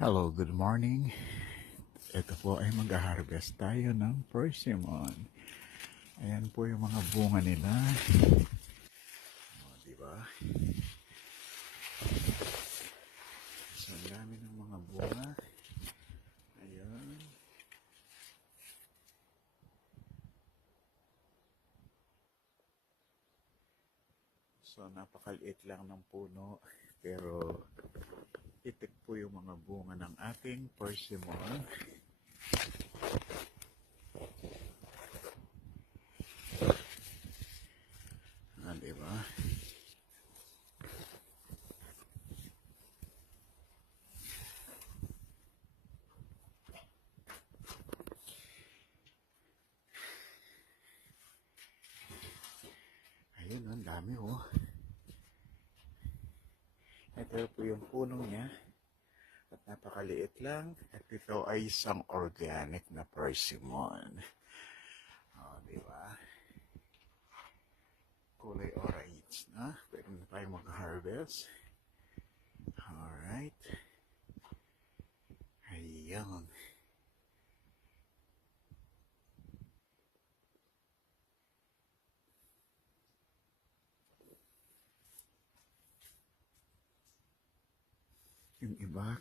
Hello, good morning. Ito po ay mag-harvest tayo ng persimmon. Ayan po yung mga bunga nila. O, diba? So, ang dami ng mga bunga. Ayan. So, napakaliit lang ng puno. Pero, itik po yung mga bunga ng ating persimmon. Diba? Ayun, ang dami oh. Ito po yung puno niya. At napakaliit lang. At ito ay isang organic na persimmon. O, diba? Kulay orange na. Pwede na tayong mag-harvest. Alright. Ayan. Yung iba,